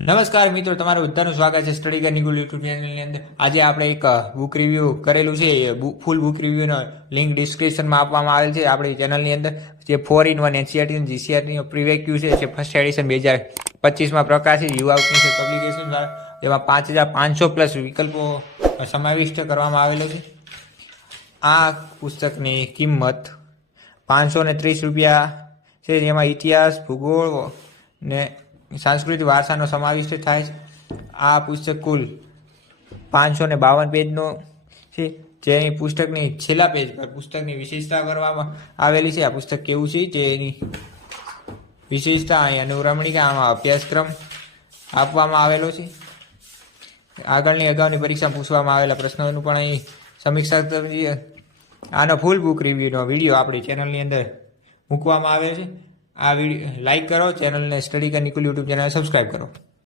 નમસ્કાર મિત્રો, તમારું બધાનું સ્વાગત છે સ્ટડી કર નિકુલ યુટ્યુબ ચેનલની અંદર. આજે આપણે એક બુક રિવ્યૂ કરેલું છે. ફૂલ બુક રિવ્યૂનો લિંક ડિસ્ક્રિપ્શનમાં આપવામાં આવેલ છે આપણી ચેનલની અંદર. જે 4-in-1 એનસીઈઆરટી અને જીસીઆરટીનો પ્રિવેક્યુ છે ફર્સ્ટ એડિશન 2025માં પ્રકાશિત યુવા ઉપનિષદ પબ્લિકેશન દ્વારા. જેમાં 5500 પ્લસ વિકલ્પો સમાવિષ્ટ કરવામાં આવેલો છે. આ પુસ્તકની કિંમત 530 રૂપિયા છે. જેમાં ઇતિહાસ, ભૂગોળ ને સાંસ્કૃતિક વારસાનો સમાવિષ્ટ થાય છે. આ પુસ્તક કુલ 552 પેજનો છે. જેની પુસ્તકની છેલ્લા પેજ પર પુસ્તકની વિશેષતા કરવામાં આવેલી છે. આ પુસ્તક કેવું છે તેની વિશેષતા અહીં અનુક્રમણિકા આમાં અભ્યાસક્રમ આપવામાં આવેલો છે. આગળની અગાઉની પરીક્ષામાં પૂછવામાં આવેલા પ્રશ્નોનું પણ અહીં સમીક્ષા કરીએ. આનો ફૂલ બુક રિવ્યૂનો વિડીયો આપણી ચેનલની અંદર મૂકવામાં આવે છે. આ વિડીયો લાઈક કરો, ચેનલને સ્ટડી કર નિકુલ યુટ્યુબ ચેનલ સબસ્ક્રાઈબ કરો.